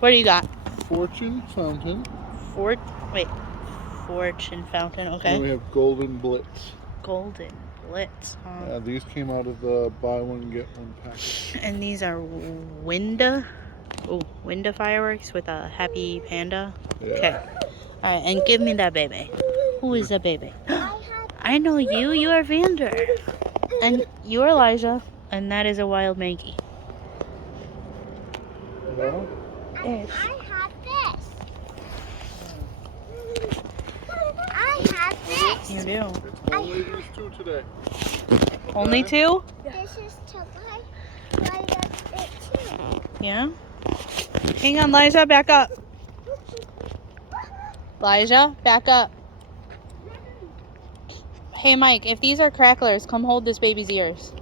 What do you got? Fortune Fountain. Fortune Fountain, And okay. then we have Golden Blitz. Golden Blitz, huh? These came out of the buy one get one package. And these are Winda fireworks with a happy panda. Yeah. Okay. Alright, and give me that baby. Who is the baby? I know you. You are Vander. And you are Elijah. And that is a wild Mankey. Well, I have this. I have this. You do. it's only these two today. Only two? This is to buy it too. Yeah. Hang on, Liza. Back up. Elijah, back up. Hey, Mike, if these are cracklers, come hold this baby's ears.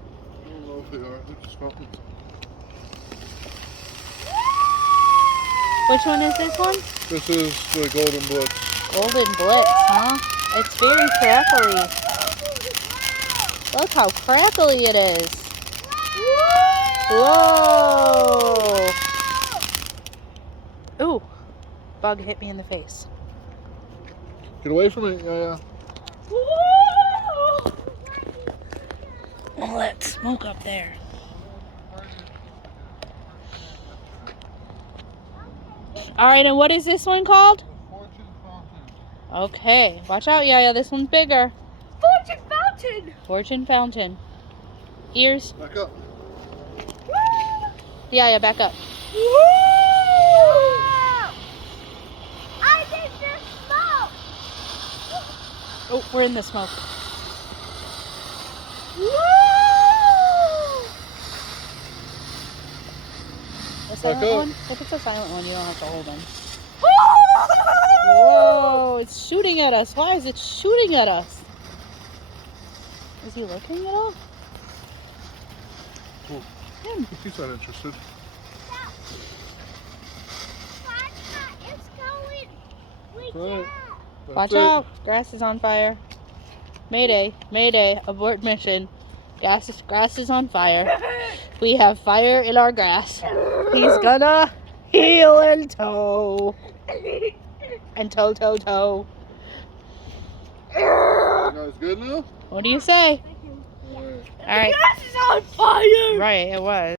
I don't know if they are. They're just fountains. Which one is this one? This is the Golden Blitz. Golden Blitz, huh? It's very crackly. Look how crackly it is. Whoa! Ooh, bug hit me in the face. Get away from it, yeah. All that smoke up there. All right, and what is this one called? Fortune Fountain. Okay, watch out, Yaya. This one's bigger. Fortune Fountain. Fortune Fountain. Ears. Back up. Yaya, back up. I did the smoke. Oh, we're in the smoke. The silent up. one? If it's a silent one, you don't have to hold them. Whoa, it's shooting at us. Why is it shooting at us? Is he looking at all? Cool. Him. He's not interested. It's going. We Right. can't. Watch out. Grass is on fire. Mayday. Mayday. Abort mission. Grass is on fire. We have fire in our grass. He's gonna heel and toe. And toe, toe, toe. You guys good now? What do you say? All right. All right. Grass is on fire. Right, it was.